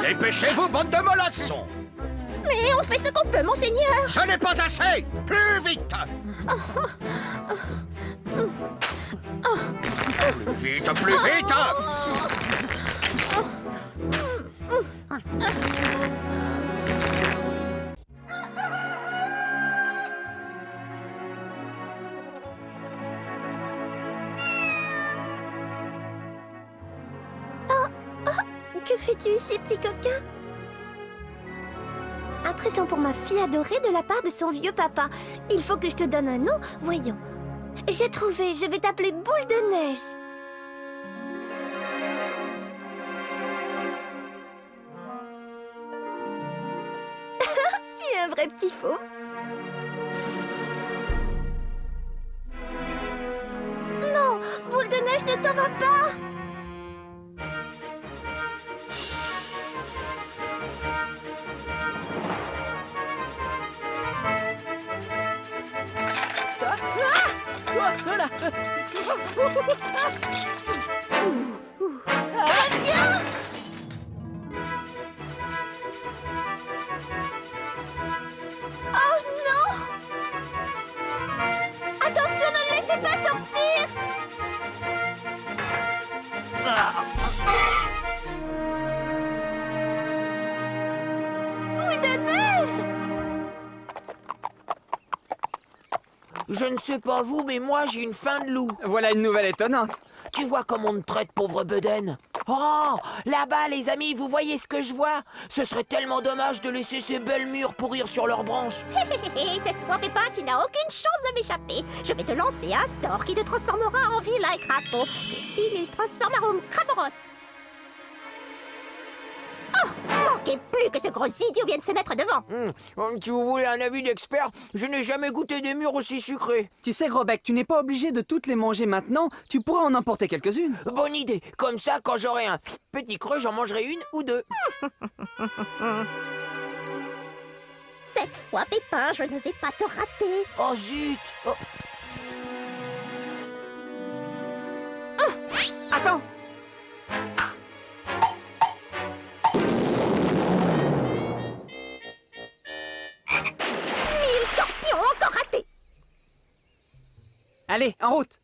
Dépêchez-vous, bande de mollassons! Mais on fait ce qu'on peut, monseigneur. Ce n'est pas assez! Plus vite! Plus vite, plus vite! Que fais-tu ici, petit coquin? Un présent pour ma fille adorée de la part de son vieux papa. Il faut que je te donne un nom. Voyons. J'ai trouvé, je vais t'appeler Boule de Neige. Tu es un vrai petit faux. Non, Boule de Neige, ne t'en va pas. Oh non! Attention, ne le laissez pas sortir! Boule de neige! Je ne sais pas vous, mais moi j'ai une faim de loup. Voilà une nouvelle étonnante. Tu vois comment on me traite, pauvre bedaine? Oh, là-bas, les amis, vous voyez ce que je vois? Ce serait tellement dommage de laisser ces belles mûres pourrir sur leurs branches. Cette fois, Pépin, tu n'as aucune chance de m'échapper. Je vais te lancer un sort qui te transformera en vilain crapaud. Et il se transformera en cramoros. Oh, manquez plus que ce gros idiot vienne se mettre devant. Si vous voulez un avis d'expert, je n'ai jamais goûté des mûres aussi sucrées. Tu sais, Gros-Bec, tu n'es pas obligé de toutes les manger maintenant. Tu pourras en emporter quelques-unes. Bonne idée. Comme ça, quand j'aurai un petit creux, j'en mangerai une ou deux. Cette fois, Pépin, je ne vais pas te rater. Oh zut! Oh. Attends! Scorpion, encore raté. Allez, en route!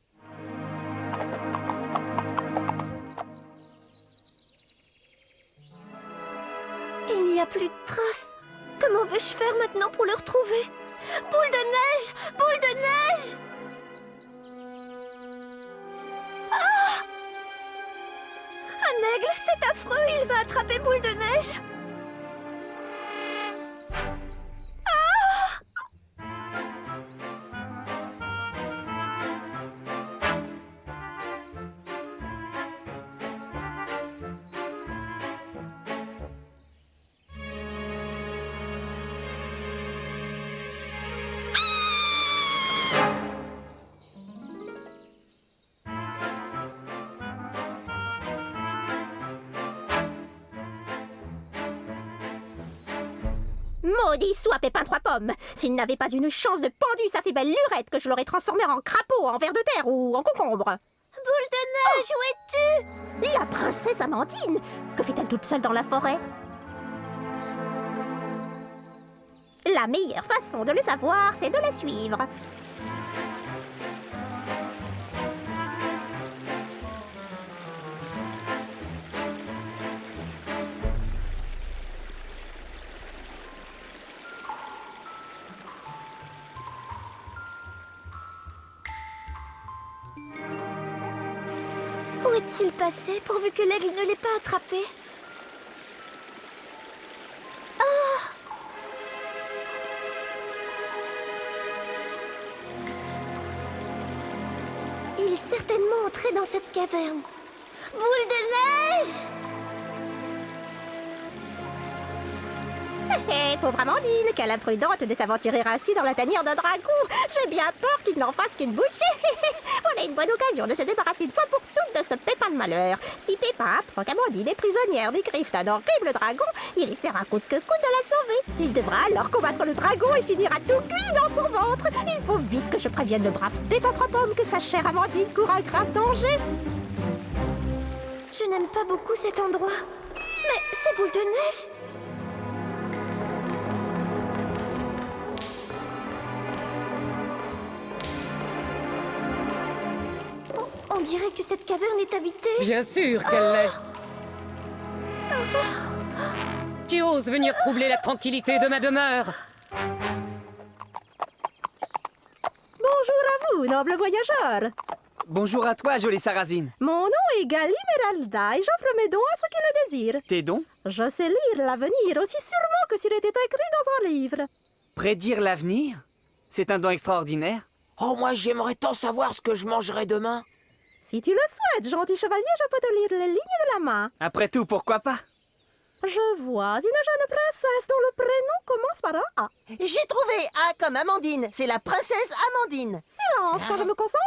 Il n'y a plus de traces. Comment vais-je faire maintenant pour le retrouver? Boule de neige! Boule de neige! Ah! Un aigle, c'est affreux, il va attraper Boule de neige. Maudit soit Pépin Trois Pommes. S'il n'avait pas une chance de pendu sa belle lurette, que je l'aurais transformé en crapaud, en ver de terre ou en concombre. Boule de neige, où es-tu? La princesse Amandine. Que fait-elle toute seule dans la forêt? La meilleure façon de le savoir, c'est de la suivre. Où est-il passé, pourvu que l'aigle ne l'ait pas attrapé? Il est certainement entré dans cette caverne. Boule de neige! Hé, pauvre Amandine, quelle imprudente de s'aventurer ainsi dans la tanière d'un dragon. J'ai bien peur qu'il n'en fasse qu'une bouchée. Voilà une bonne occasion de se débarrasser une fois pour toutes de ce Pépin de malheur. Si Pépin apprend qu'Amandine est prisonnière des griffes d'un horrible dragon, il essaiera coûte que coûte de la sauver. Il devra alors combattre le dragon et finira tout cuit dans son ventre. Il faut vite que je prévienne le brave Pépin Trois Pommes que sa chère Amandine court un grave danger. Je n'aime pas beaucoup cet endroit. Mais c'est Boule de Neige. On dirait que cette caverne est habitée. Bien sûr qu'elle l'est. Tu oses venir troubler la tranquillité de ma demeure? Bonjour à vous, noble voyageur. Bonjour à toi, jolie Sarrasine. Mon nom est Galimeralda et j'offre mes dons à ceux qui le désirent. Tes dons? Je sais lire l'avenir aussi sûrement que s'il était écrit dans un livre. Prédire l'avenir? C'est un don extraordinaire. Oh, moi, j'aimerais tant savoir ce que je mangerai demain. Si tu le souhaites, gentil chevalier, je peux te lire les lignes de la main. Après tout, pourquoi pas? Je vois une jeune princesse dont le prénom commence par un A. J'ai trouvé A comme Amandine. C'est la princesse Amandine. Silence quand je me concentre.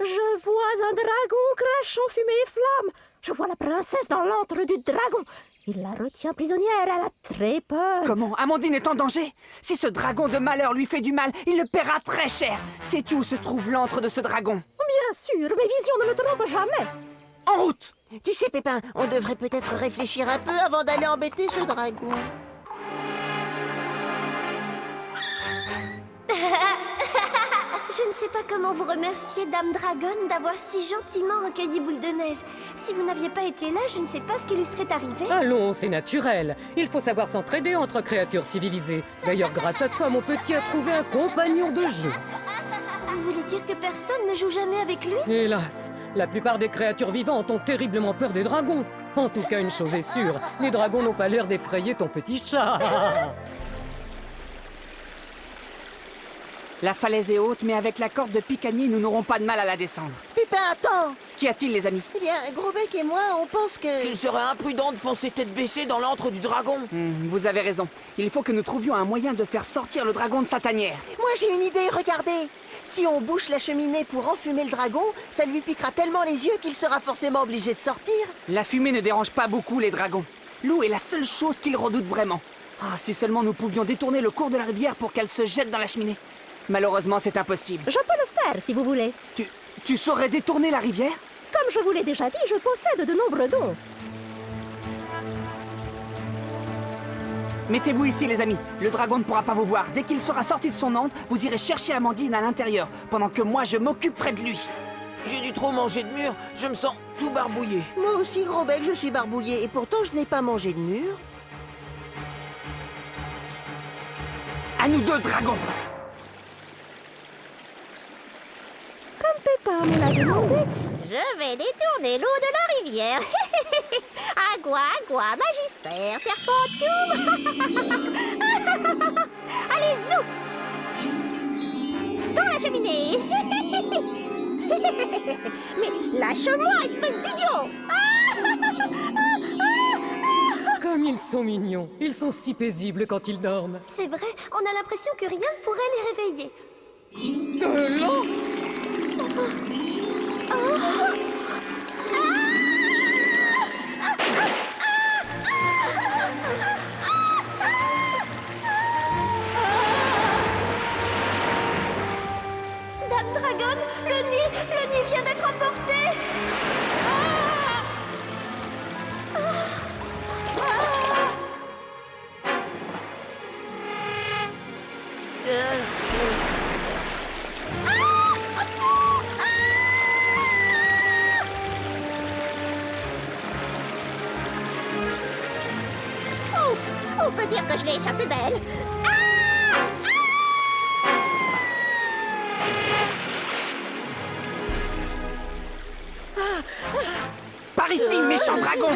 Je vois un dragon crachant fumée et flamme. Je vois la princesse dans l'antre du dragon. Il la retient prisonnière, elle a très peur. Comment? Amandine est en danger? Si ce dragon de malheur lui fait du mal, il le paiera très cher. Sais-tu où se trouve l'antre de ce dragon? Bien sûr, mes visions ne me trompent jamais. En route! Tu sais, Pépin, on devrait peut-être réfléchir un peu avant d'aller embêter ce dragon. Je ne sais pas comment vous remercier, Dame Dragonne, d'avoir si gentiment recueilli Boule de Neige. Si vous n'aviez pas été là, je ne sais pas ce qui lui serait arrivé. Allons, c'est naturel. Il faut savoir s'entraider entre créatures civilisées. D'ailleurs, grâce à toi, mon petit a trouvé un compagnon de jeu. Vous voulez dire que personne ne joue jamais avec lui? Hélas, la plupart des créatures vivantes ont terriblement peur des dragons. En tout cas, une chose est sûre, les dragons n'ont pas l'air d'effrayer ton petit chat. La falaise est haute, mais avec la corde de Picanier, nous n'aurons pas de mal à la descendre. Pépin, attends. Qu'y a-t-il, les amis? Eh bien, Grosbec et moi, on pense que... Qu'il serait imprudent de foncer tête baissée dans l'antre du dragon. Vous avez raison. Il faut que nous trouvions un moyen de faire sortir le dragon de sa tanière. Moi, j'ai une idée, regardez. Si on bouche la cheminée pour enfumer le dragon, ça lui piquera tellement les yeux qu'il sera forcément obligé de sortir. La fumée ne dérange pas beaucoup les dragons. L'eau est la seule chose qu'ils redoutent vraiment. Ah, si seulement nous pouvions détourner le cours de la rivière pour qu'elle se jette dans la cheminée. Malheureusement, c'est impossible. Je peux le faire si vous voulez. Tu saurais détourner la rivière? Comme je vous l'ai déjà dit, je possède de nombreux dons. Mettez-vous ici, les amis. Le dragon ne pourra pas vous voir. Dès qu'il sera sorti de son antre, vous irez chercher Amandine à l'intérieur, pendant que moi, je m'occuperai de lui. J'ai dû trop manger de mûr, je me sens tout barbouillé. Moi aussi, Grosbec, je suis barbouillé. Et pourtant, je n'ai pas mangé de mûr. À nous deux, dragons! Comme Pépin me l'a demandé, je vais détourner l'eau de la rivière. Agua, agua, magistère, serpentum. Allez, zou! Dans la cheminée. Mais lâche-moi, espèce d'idiot! Comme ils sont mignons. Ils sont si paisibles quand ils dorment. C'est vrai, on a l'impression que rien ne pourrait les réveiller. De l'eau! Dame Dragonne, le nid vient d'être emporté. Ouf! On peut dire que je l'ai échappé belle. Par ici, méchant dragon!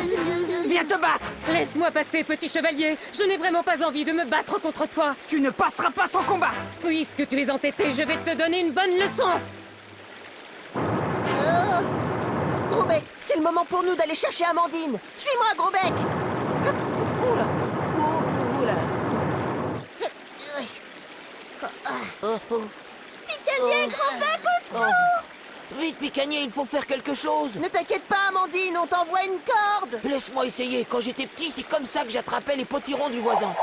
Viens te battre! Laisse-moi passer, petit chevalier. Je n'ai vraiment pas envie de me battre contre toi. Tu ne passeras pas sans combat! Puisque tu es entêté, je vais te donner une bonne leçon. Grosbec, c'est le moment pour nous d'aller chercher Amandine. Suis-moi, Grosbec. Oula! Oula! Picanier, Grosbec, au secours! Vite, Picanier, il faut faire quelque chose. Ne t'inquiète pas, Amandine, on t'envoie une corde. Laisse-moi essayer. Quand j'étais petit, c'est comme ça que j'attrapais les potirons du voisin.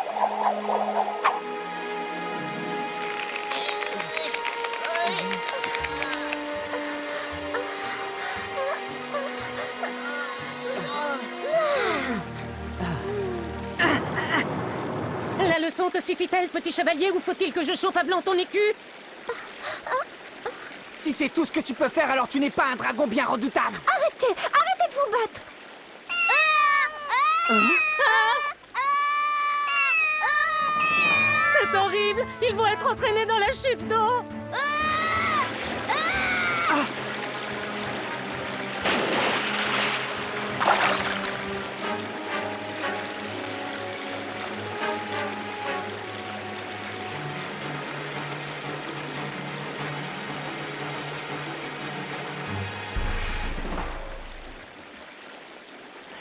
cuisson te suffit-elle, petit chevalier, ou faut-il que je chauffe à blanc ton écu? Si c'est tout ce que tu peux faire, alors tu n'es pas un dragon bien redoutable. Arrêtez de vous battre. C'est horrible! Ils vont être entraînés dans la chute d'eau!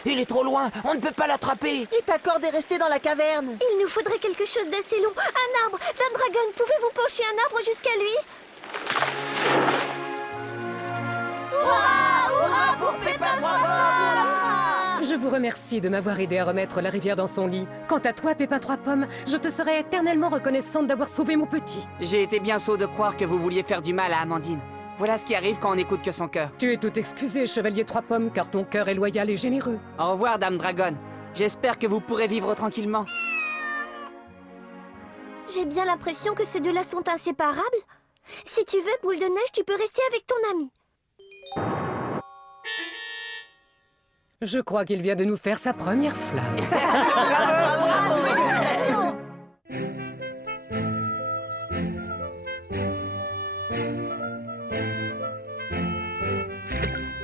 Il est trop loin, on ne peut pas l'attraper. Il t'accorde de rester dans la caverne. Il nous faudrait quelque chose d'assez long. Un arbre. Dame Dragon, pouvez-vous pencher un arbre jusqu'à lui? Hurrah pour Pépin 3 Pommes! Je vous remercie de m'avoir aidé à remettre la rivière dans son lit. Quant à toi, Pépin 3 Pommes, je te serai éternellement reconnaissante d'avoir sauvé mon petit. J'ai été bien sot de croire que vous vouliez faire du mal à Amandine. Voilà ce qui arrive quand on n'écoute que son cœur. Tu es tout excusé, Chevalier 3 Pommes, car ton cœur est loyal et généreux. Au revoir, Dame Dragon. J'espère que vous pourrez vivre tranquillement. J'ai bien l'impression que ces deux-là sont inséparables. Si tu veux, Boule de Neige, tu peux rester avec ton ami. Je crois qu'il vient de nous faire sa première flamme.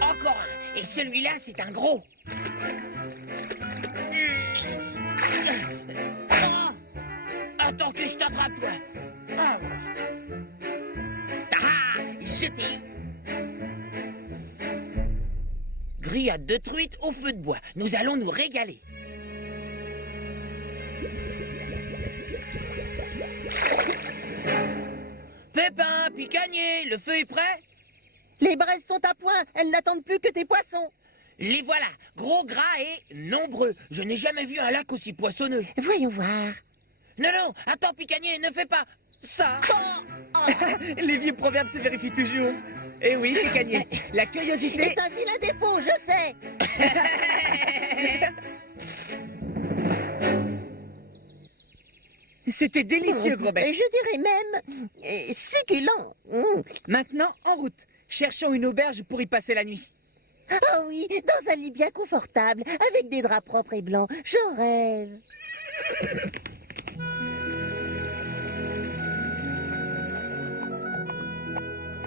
Encore un. Et celui-là, c'est un gros. Oh, attends que je t'attrape, toi. Ah, jeté. Grillade de truite au feu de bois. Nous allons nous régaler. Pépin, Picanier, le feu est prêt? Les braises sont à point, elles n'attendent plus que tes poissons. Les voilà, gros, gras et nombreux. Je n'ai jamais vu un lac aussi poissonneux. Voyons voir. Non, non, attends, Picanier, ne fais pas ça. Les vieux proverbes se vérifient toujours. Eh oui, Picanier, la curiosité... C'est un vilain défaut, je sais. C'était délicieux, Grobet. Je dirais même succulent. Maintenant, en route. Cherchons une auberge pour y passer la nuit. Ah oui, dans un lit bien confortable, avec des draps propres et blancs. J'en rêve.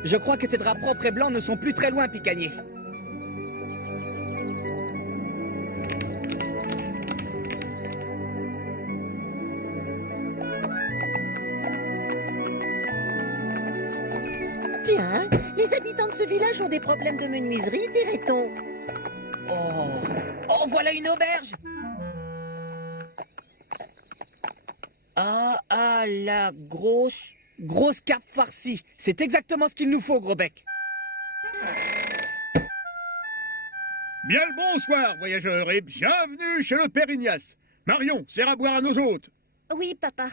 Je crois que tes draps propres et blancs ne sont plus très loin, Picanier. Tiens, les habitants de ce village ont des problèmes de menuiserie, dirait-on. Oh, voilà une auberge. Ah, la grosse... Grosse carpe farcie. C'est exactement ce qu'il nous faut, Grosbec. Bien le bonsoir, voyageurs, et bienvenue chez le Père Ignace. Marion, serre à boire à nos hôtes. Oui, papa.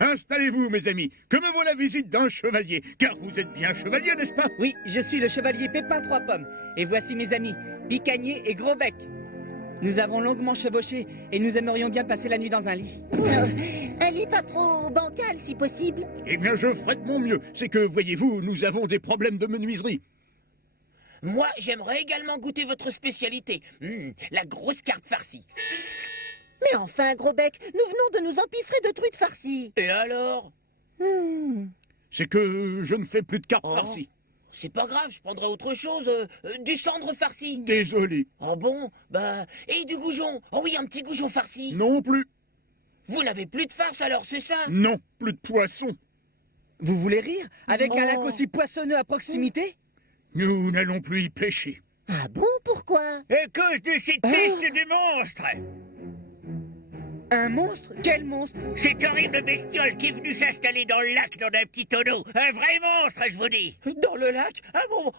Installez-vous, mes amis, que me vaut la visite d'un chevalier, car vous êtes bien chevalier, n'est-ce pas? Oui, je suis le chevalier Pépin 3 Pommes. Et voici mes amis, Picanier et Grosbec. Nous avons longuement chevauché et nous aimerions bien passer la nuit dans un lit. Un lit pas trop bancal, si possible. Eh bien, je ferai de mon mieux. C'est que, voyez-vous, nous avons des problèmes de menuiserie. Moi, j'aimerais également goûter votre spécialité. La grosse carpe farcie. Mais enfin, Grosbec, nous venons de nous empiffrer de truites farcies. Et alors? C'est que je ne fais plus de carpe Oh. farcie. C'est pas grave, je prendrai autre chose. Du cendre farci. Désolé. Oh bon? Bah... Et du goujon? Oh oui, un petit goujon farci. Non plus. Vous n'avez plus de farce alors, c'est ça? Non, plus de poisson. Vous voulez rire? Avec un Oh. lac aussi poissonneux à proximité? Nous n'allons plus y pêcher. Ah bon, pourquoi? À cause de cette peste de monstre. Un monstre? Quel monstre? Cette horrible bestiole qui est venue s'installer dans le lac dans un petit tonneau. Un vrai monstre, je vous dis. Dans le lac? Ah bon?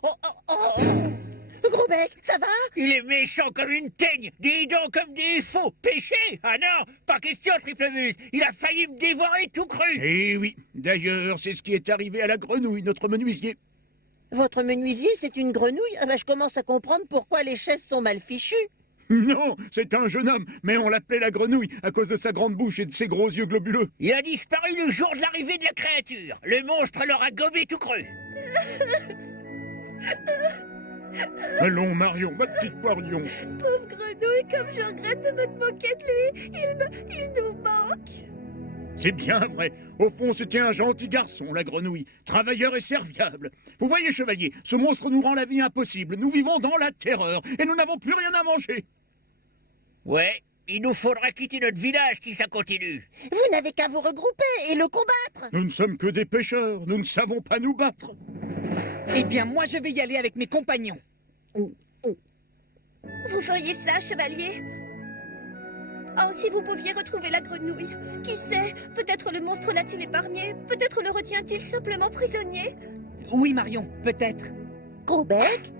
Grosbec, ça va? Il est méchant comme une teigne, des dents comme des faux. Pêcher? Ah non, pas question, Triplemuse. Il a failli me dévorer tout cru. Eh oui, d'ailleurs, c'est ce qui est arrivé à la grenouille, notre menuisier. Votre menuisier, c'est une grenouille? Ah bah, je commence à comprendre pourquoi les chaises sont mal fichues. Non, c'est un jeune homme, mais on l'appelait la grenouille à cause de sa grande bouche et de ses gros yeux globuleux. Il a disparu le jour de l'arrivée de la créature. Le monstre l'aura gobé tout cru. Allons, Marion, ma petite Marion. Pauvre grenouille, comme je regrette de m'être moqué de lui. Il nous manque. C'est bien vrai. Au fond, c'était un gentil garçon, la grenouille. Travailleur et serviable. Vous voyez, chevalier, ce monstre nous rend la vie impossible. Nous vivons dans la terreur et nous n'avons plus rien à manger. Ouais, il nous faudra quitter notre village si ça continue. Vous n'avez qu'à vous regrouper et le combattre. Nous ne sommes que des pêcheurs. Nous ne savons pas nous battre. Eh bien, moi, je vais y aller avec mes compagnons. Vous feriez ça, chevalier? Oh, si vous pouviez retrouver la grenouille. Qui sait? Peut-être le monstre l'a-t-il épargné? Peut-être le retient-il simplement prisonnier? Oui, Marion, peut-être. Gros bec?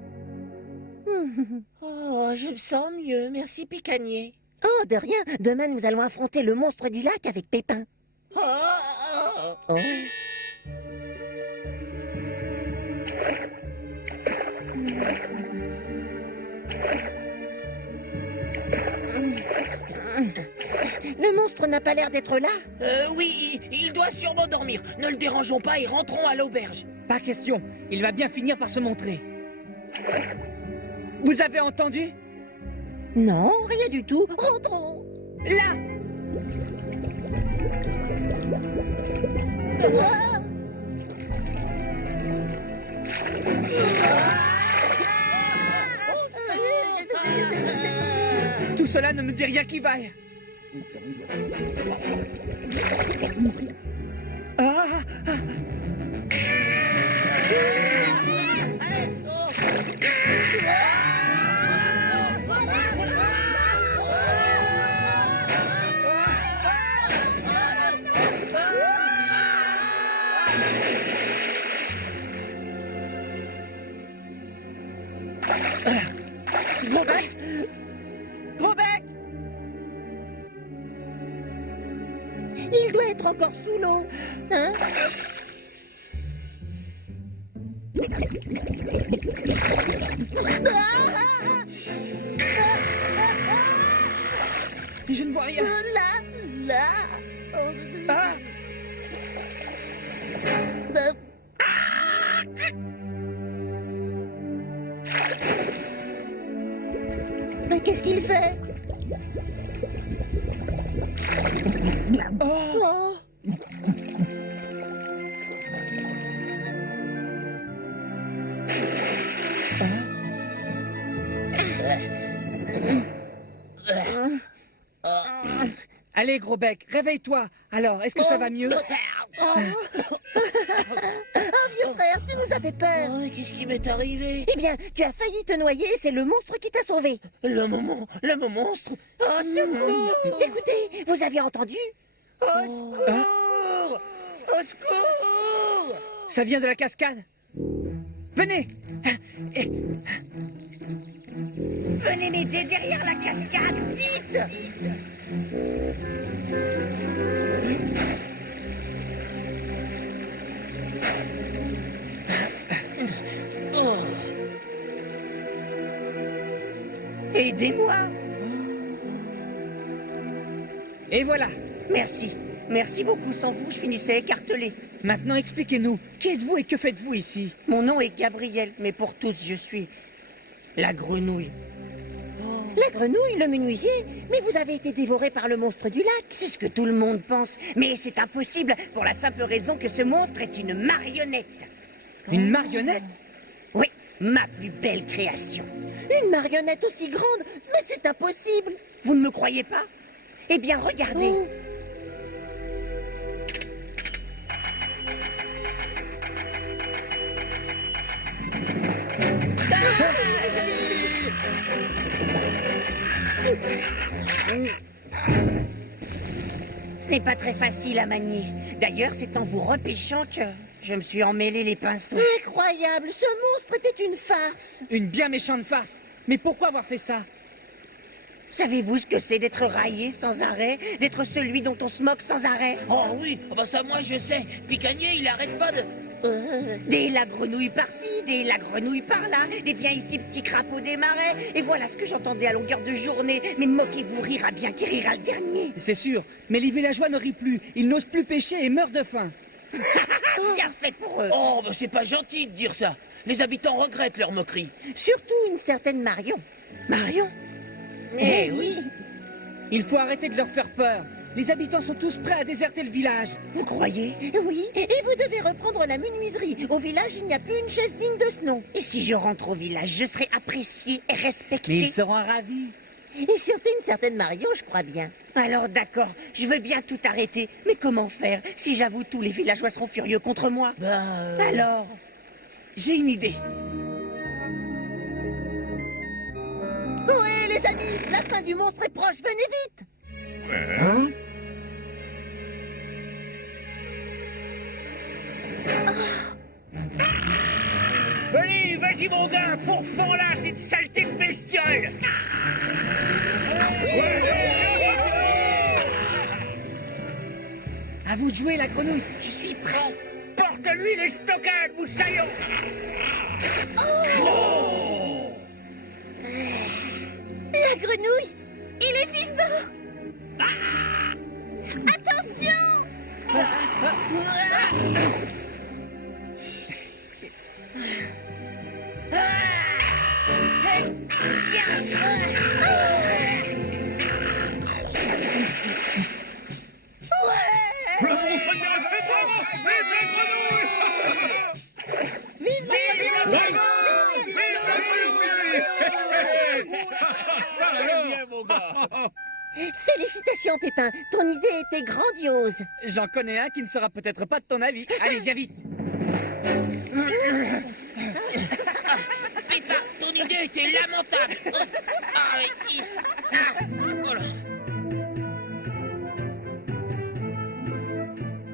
Oh, je me sens mieux, merci Picanier. Oh, de rien. Demain, nous allons affronter le monstre du lac avec Pépin. Oh. Le monstre n'a pas l'air d'être là. Oui, il doit sûrement dormir. Ne le dérangeons pas et rentrons à l'auberge. Pas question. Il va bien finir par se montrer. Vous avez entendu? Non, rien du tout. Rentrons. Là! Tout cela ne me dit rien qui vaille. Ah! Gros bec! Gros bec! Il doit être encore sous l'eau. Hein? Je ne vois rien. Là. Ah! Mais qu'est-ce qu'il fait? Oh. Allez, gros bec, réveille-toi. Alors, est-ce que ça va mieux? Oh, vieux frère, tu nous as fait peur. Oh, qu'est-ce qui m'est arrivé? Eh bien, tu as failli te noyer, c'est le monstre qui t'a sauvé. Le monstre. Oh, secours! Écoutez, vous aviez entendu? Au secours! Ça vient de la cascade. Venez! Venez m'aider derrière la cascade, vite! Oh. Aidez-moi! Et voilà. Merci. Merci beaucoup. Sans vous, je finissais écartelé. Maintenant, expliquez-nous. Qui êtes-vous et que faites-vous ici? Mon nom est Gabriel, mais pour tous, je suis la grenouille. La grenouille, le menuisier? Mais vous avez été dévoré par le monstre du lac. C'est ce que tout le monde pense. Mais c'est impossible, pour la simple raison que ce monstre est une marionnette. Une marionnette? Oui, ma plus belle création. Une marionnette aussi grande? Mais c'est impossible. Vous ne me croyez pas? Eh bien, regardez. Ce n'est pas très facile à manier. D'ailleurs, c'est en vous repêchant que je me suis emmêlé les pinceaux. Incroyable, ce monstre était une farce. Une bien méchante farce. Mais pourquoi avoir fait ça? Savez-vous ce que c'est d'être raillé sans arrêt? D'être celui dont on se moque sans arrêt? Oh oui, ça moi je sais. Picanier, il arrête pas de... Des lagrenouilles par-ci, des lagrenouilles par-là, des viens ici petits crapauds des marais, et voilà ce que j'entendais à longueur de journée. Mais moquez-vous, rira bien qui rira le dernier. C'est sûr, mais les villageois ne rient plus. Ils n'osent plus pêcher et meurent de faim. Bien fait pour eux. Oh, bah c'est pas gentil de dire ça. Les habitants regrettent leur moquerie. Surtout une certaine Marion. Marion? Eh oui. Il faut arrêter de leur faire peur. Les habitants sont tous prêts à déserter le village. Vous croyez? Oui, et vous devez reprendre la menuiserie. Au village, il n'y a plus une chaise digne de ce nom. Et si je rentre au village, je serai appréciée et respectée. Mais ils seront ravis. Et surtout une certaine Marion, je crois bien. Alors d'accord, je veux bien tout arrêter. Mais comment faire? Si j'avoue tout, les villageois seront furieux contre moi. Alors? J'ai une idée. Ohé les amis, la fin du monstre est proche, venez vite! Allez, vas-y mon gars, pourfends-la, cette saleté de bestiole. À vous de jouer, la grenouille. Je suis prêt. Porte-lui les stockades, moussaillon. La grenouille, il est vivant. Attention! Le monstre vient de se prendre. Vive la grenouille! Vive la grenouille! Ça alors? Bien mon gars. Félicitations Pépin, ton idée était grandiose. J'en connais un qui ne sera peut-être pas de ton avis. Allez, viens vite. Pépin, ton idée était lamentable. Voilà.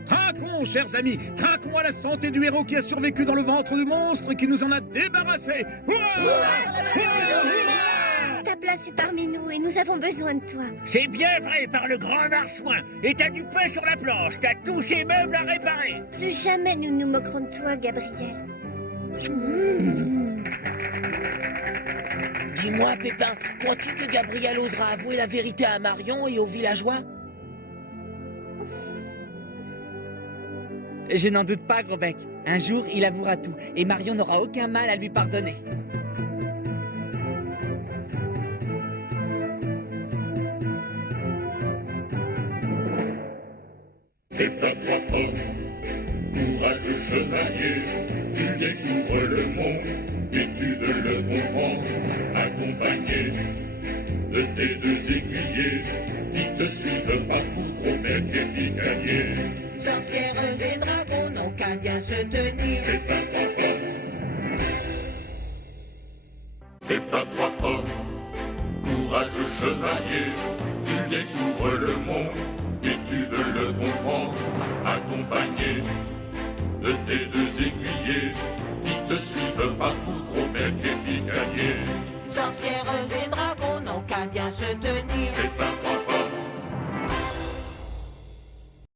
Trinquons, chers amis, trinquons à la santé du héros qui a survécu dans le ventre du monstre et qui nous en a débarrassés. Ta place est parmi nous et nous avons besoin de toi. C'est bien vrai par le grand marsouin. Et t'as du pain sur la planche, t'as tous ces meubles à réparer. Plus jamais nous nous moquerons de toi, Gabriel. Dis-moi, Pépin, crois-tu que Gabriel osera avouer la vérité à Marion et aux villageois? Je n'en doute pas, Gros-Bec. Un jour, il avouera tout. Et Marion n'aura aucun mal à lui pardonner. Pépin trois pommes, courageux chevalier, tu découvres le monde et tu veux le comprendre, accompagné de tes deux aiguillés qui te suivent partout, Gros-Bec et Picalier. Sorcières et dragons n'ont qu'à bien se tenir. Pépin trois pommes, Pépin trois pommes, courageux chevalier, tu découvres le monde et tu veux le comprendre, accompagné de tes deux aiguillés qui te suivent partout, Gros-Bec et Picalier. Sorcières et dragons n'ont qu'à bien se tenir.